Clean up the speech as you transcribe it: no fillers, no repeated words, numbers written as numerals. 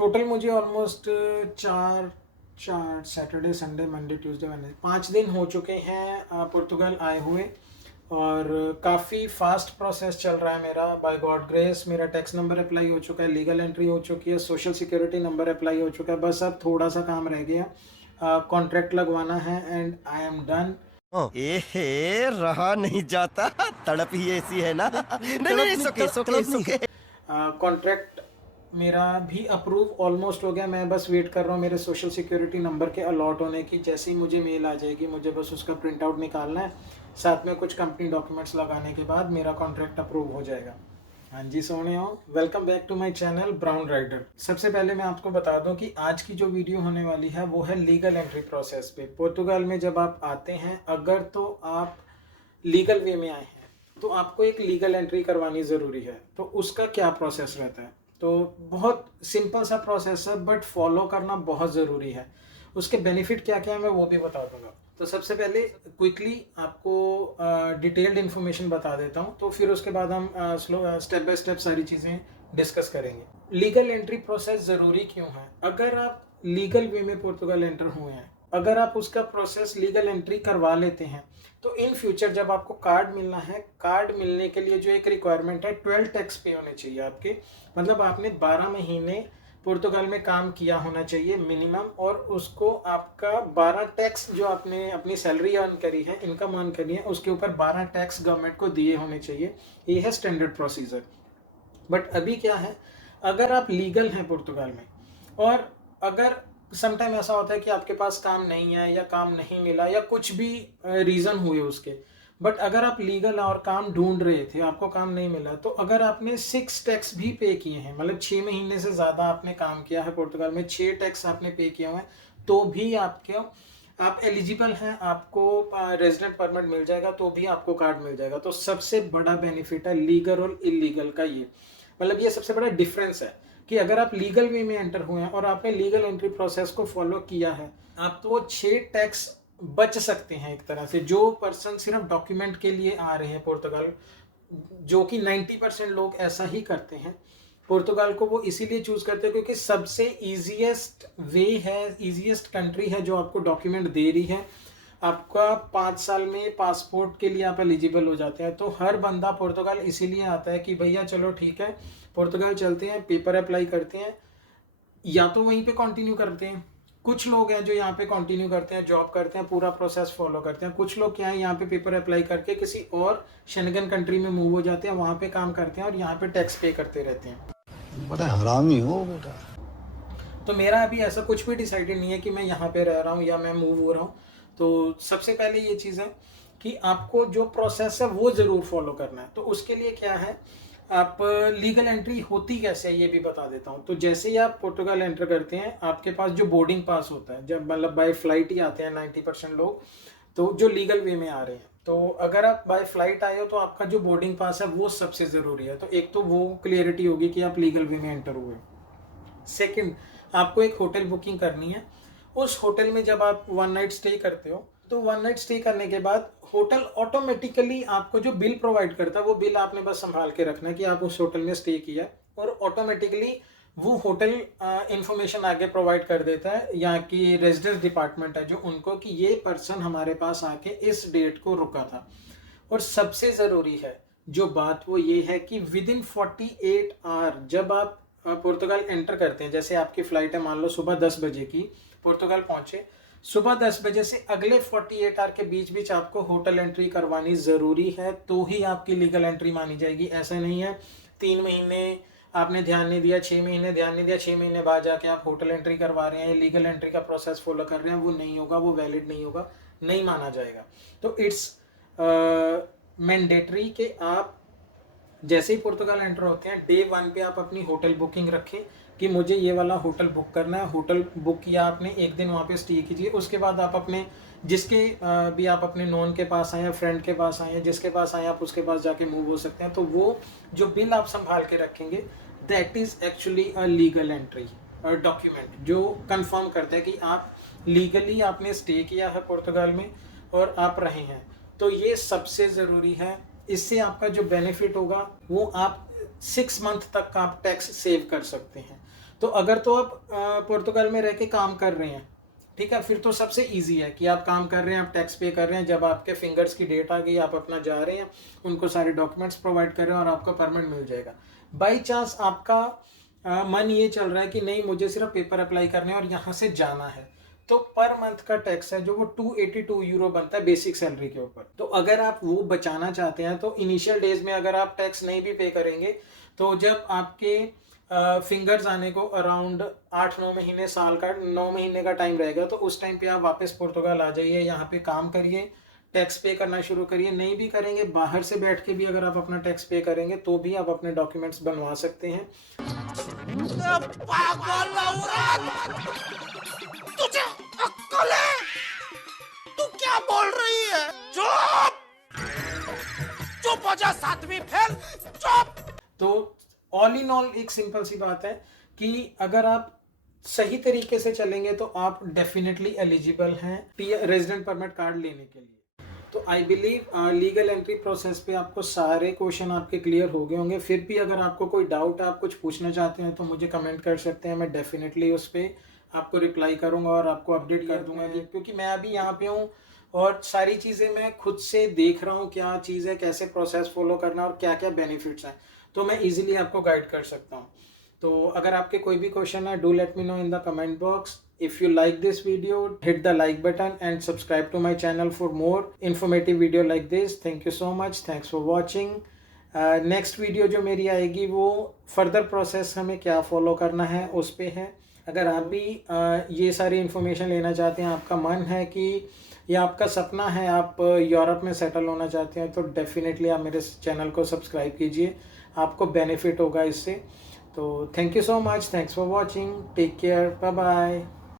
Total मुझे almost चार चार Saturday Sunday Monday Tuesday Wednesday 5 दिन हो चुके हैं पुर्तगाल आए हुए। और काफ़ी फास्ट प्रोसेस चल रहा है मेरा, बाय गॉड ग्रेस। मेरा टैक्स नंबर अप्लाई हो चुका है, लीगल एंट्री हो चुकी है, सोशल सिक्योरिटी नंबर अप्लाई हो चुका है। बस अब थोड़ा सा काम रह गया, कॉन्ट्रैक्ट लगवाना है एंड आई एम डन। एहे रहा नहीं जाता, तड़प ही ऐसी है ना। नहीं नहीं, it's okay. कॉन्ट्रैक्ट मेरा भी अप्रूव ऑलमोस्ट हो गया। मैं बस वेट कर रहा हूँ मेरे सोशल सिक्योरिटी नंबर के अलॉट होने की। जैसे ही मुझे मेल आ जाएगी मुझे बस उसका प्रिंट आउट निकालना है, साथ में कुछ कंपनी डॉक्यूमेंट्स लगाने के बाद मेरा कॉन्ट्रैक्ट अप्रूव हो जाएगा। हाँ जी सोने हो, welcome back to my channel brown rider. सबसे पहले मैं आपको बता दूं कि आज की जो वीडियो होने वाली है वो है लीगल एंट्री प्रोसेस पे। पुर्तगाल में जब आप आते हैं, अगर तो आप लीगल वे में आए हैं तो आपको एक लीगल एंट्री करवानी ज़रूरी है। तो उसका क्या प्रोसेस रहता है? तो बहुत सिंपल सा प्रोसेस है, बट फॉलो करना बहुत ज़रूरी है। उसके बेनिफिट क्या क्या है मैं वो भी बता दूंगा। तो सबसे पहले क्विकली आपको डिटेल्ड इन्फॉर्मेशन बता देता हूँ, तो फिर उसके बाद हम स्टेप बाय स्टेप सारी चीज़ें डिस्कस करेंगे। लीगल एंट्री प्रोसेस ज़रूरी क्यों है? अगर आप लीगल वे में पुर्तगाल एंटर हुए हैं, अगर आप उसका प्रोसेस लीगल एंट्री करवा लेते हैं, तो इन फ्यूचर जब आपको कार्ड मिलना है, कार्ड मिलने के लिए जो एक रिक्वायरमेंट है 12 टैक्स पे होने चाहिए आपके। मतलब आपने 12 महीने पुर्तगाल में काम किया होना चाहिए मिनिमम, और उसको आपका 12 टैक्स जो आपने अपनी सैलरी अर्न करी है, इनकम अर्न करी है, उसके ऊपर 12 टैक्स गवर्नमेंट को दिए होने चाहिए। ये है स्टैंडर्ड प्रोसीजर। बट अभी क्या है, अगर आप लीगल हैं पुर्तगाल में, और अगर समटाइम ऐसा होता है कि आपके पास काम नहीं है या काम नहीं मिला या कुछ भी रीज़न हुए उसके, बट अगर आप लीगल हैं और काम ढूंढ रहे थे, आपको काम नहीं मिला, तो अगर आपने 6 टैक्स भी पे किए हैं, मतलब 6 महीने से ज़्यादा आपने काम किया है पुर्तगाल में, 6 टैक्स आपने पे किए हुए हैं, तो भी आप एलिजिबल हैं, आपको रेजिडेंट परमिट मिल जाएगा, तो भी आपको कार्ड मिल जाएगा। तो सबसे बड़ा बेनिफिट है लीगल और इलीगल का ये, मतलब ये सबसे बड़ा डिफरेंस है कि अगर आप लीगल वे में एंटर हुए हैं और आपने लीगल एंट्री प्रोसेस को फॉलो किया है, आप तो 6 टैक्स बच सकते हैं एक तरह से। जो पर्सन सिर्फ डॉक्यूमेंट के लिए आ रहे हैं पुर्तगाल, जो कि 90% लोग ऐसा ही करते हैं, पुर्तगाल को वो इसीलिए चूज करते हैं क्योंकि सबसे इजीएस्ट वे है, इजीएस्ट कंट्री है जो आपको डॉक्यूमेंट दे रही है। आपका 5 साल में पासपोर्ट के लिए आप एलिजिबल हो जाते हैं। तो हर बंदा पुर्तगाल इसीलिए आता है कि भैया चलो ठीक है पुर्तगाल चलते हैं, पेपर अप्लाई करते हैं, या तो वहीं पे कंटिन्यू करते हैं। कुछ लोग हैं जो यहाँ पे कंटिन्यू करते हैं, जॉब करते हैं, पूरा प्रोसेस फॉलो करते हैं। कुछ लोग क्या है, यहाँ पे पेपर अप्लाई करके किसी और शेंगन कंट्री में मूव हो जाते हैं, वहाँ पे काम करते हैं और यहाँ पे टैक्स पे करते रहते हैं। बड़ा हरामी हो बेटा। तो मेरा अभी ऐसा कुछ भी डिसाइडेड नहीं है कि मैं यहाँ पे रह रहा हूँ या मैं मूव हो रहा हूँ। तो सबसे पहले ये चीज़ है कि आपको जो प्रोसेस है वो ज़रूर फॉलो करना है। तो उसके लिए क्या है, आप लीगल एंट्री होती कैसे है ये भी बता देता हूँ। तो जैसे ही आप पुर्तगाल एंटर करते हैं, आपके पास जो बोर्डिंग पास होता है, जब मतलब बाय फ्लाइट ही आते हैं 90% लोग, तो जो लीगल वे में आ रहे हैं, तो अगर आप बाय फ्लाइट आए हो तो आपका जो बोर्डिंग पास है वो सबसे ज़रूरी है। तो एक तो वो क्लियरिटी होगी कि आप लीगल वे में एंटर हुए। सेकंड, आपको एक होटल बुकिंग करनी है। उस होटल में जब आप 1 नाइट स्टे करते हो, तो 1 नाइट स्टे करने के बाद होटल ऑटोमेटिकली आपको जो बिल प्रोवाइड करता है, वो बिल आपने बस संभाल के रखना है कि आप उस होटल में स्टे किया, और ऑटोमेटिकली वो होटल इंफॉर्मेशन आगे प्रोवाइड कर देता है यहाँ की रेजिडेंस डिपार्टमेंट है जो उनको, कि ये पर्सन हमारे पास आके इस डेट को रुका था। और सबसे ज़रूरी है जो बात, वो ये है कि विद इन 48 आवर जब आप पुर्तगाल एंटर करते हैं, जैसे आपकी फ़्लाइट है मान लो सुबह 10 बजे की, पुर्तगाल पहुंचे सुबह 10 बजे से अगले 48 आवर के बीच बीच आपको होटल एंट्री करवानी ज़रूरी है, तो ही आपकी लीगल एंट्री मानी जाएगी। ऐसा नहीं है 3 महीने आपने ध्यान नहीं दिया, 6 महीने ध्यान नहीं दिया, 6 महीने बाद जाके आप होटल एंट्री करवा रहे हैं, लीगल एंट्री का प्रोसेस फॉलो कर रहे हैं, वो नहीं होगा, वो वैलिड नहीं होगा, नहीं माना जाएगा। तो इट्स मैंडेटरी कि आप जैसे ही पुर्तगाल एंटर होते हैं, डे 1 पे आप अपनी होटल बुकिंग रखें कि मुझे ये वाला होटल बुक करना है। होटल बुक किया आपने, एक दिन वहाँ पे स्टे कीजिए। उसके बाद आप अपने जिसके भी आप अपने नॉन के पास आए हैं, फ्रेंड के पास आए हैं, जिसके पास आए आप उसके पास जाके मूव हो सकते हैं। तो वो जो बिल आप संभाल के रखेंगे, that is actually a legal entry document जो कंफर्म करता है कि आप लीगली आपने स्टे किया है पुर्तगाल में और आप रहे हैं। तो ये सबसे ज़रूरी है। इससे आपका जो बेनिफिट होगा वो आप 6 मंथ तक का आप टैक्स सेव कर सकते हैं। तो अगर तो आप पुर्तगाल में रह के काम कर रहे हैं, ठीक है, फिर तो सबसे इजी है कि आप काम कर रहे हैं, आप टैक्स पे कर रहे हैं, जब आपके फिंगर्स की डेट आ गई आप अपना जा रहे हैं, उनको सारे डॉक्यूमेंट्स प्रोवाइड कर रहे हैं और आपको परमिट मिल जाएगा। बाई चांस आपका मन ये चल रहा है कि नहीं मुझे सिर्फ पेपर अप्लाई करने और यहाँ से जाना है, तो पर मंथ का टैक्स है जो वो 282 यूरो बनता है बेसिक सैलरी के ऊपर। तो अगर आप वो बचाना चाहते हैं तो इनिशियल डेज में अगर आप टैक्स नहीं भी पे करेंगे, तो जब आपके फिंगर्स आने को अराउंड 8-9 महीने, साल का 9 महीने का टाइम रहेगा, तो उस टाइम पे आप वापस पुर्तगाल आ जाइए, यहाँ पे काम करिए, टैक्स पे करना शुरू करिए। नहीं भी करेंगे, बाहर से बैठ के भी अगर आप अपना टैक्स पे करेंगे तो भी आप अपने डॉक्यूमेंट्स बनवा सकते हैं। तुझे अक्ल है? तू क्या बोल रही है? चुप! चुप हो जा, सातवीं फेल, चुप! तो ऑल इन ऑल एक सिंपल सी बात है कि अगर आप सही तरीके से चलेंगे तो आप डेफिनेटली एलिजिबल हैं रेजिडेंट परमिट कार्ड लेने के लिए। तो I believe legal entry process पे आपको सारे क्वेश्चन आपके क्लियर हो गए होंगे। फिर भी अगर आपको कोई डाउट है, आप कुछ पूछना चाहते हैं, तो मुझे कमेंट कर सकते हैं, मैं डेफिनेटली उस पर आपको रिप्लाई करूंगा और आपको अपडेट कर दूंगा, क्योंकि मैं अभी यहाँ पे हूँ और सारी चीज़ें मैं खुद से देख रहा हूँ, क्या चीज़ है, कैसे प्रोसेस फॉलो करना और क्या क्या बेनिफिट्स हैं, तो मैं इजीली आपको गाइड कर सकता हूँ। तो अगर आपके कोई भी क्वेश्चन है, do let me know in the comment box. If you like this video, hit the like button and subscribe to my channel for more informative video like this. Thank you so much, thanks for watching. Next video जो मेरी आएगी वो further process हमें क्या follow करना है उस पर है। अगर आप भी ये सारी इन्फॉर्मेशन लेना चाहते हैं, आपका मन है कि या आपका सपना है आप यूरोप में सेटल होना चाहते हैं, तो डेफिनेटली आप मेरे चैनल को सब्सक्राइब कीजिए, आपको बेनिफिट होगा इससे। तो thank you so much, thanks for watching, take care, bye bye.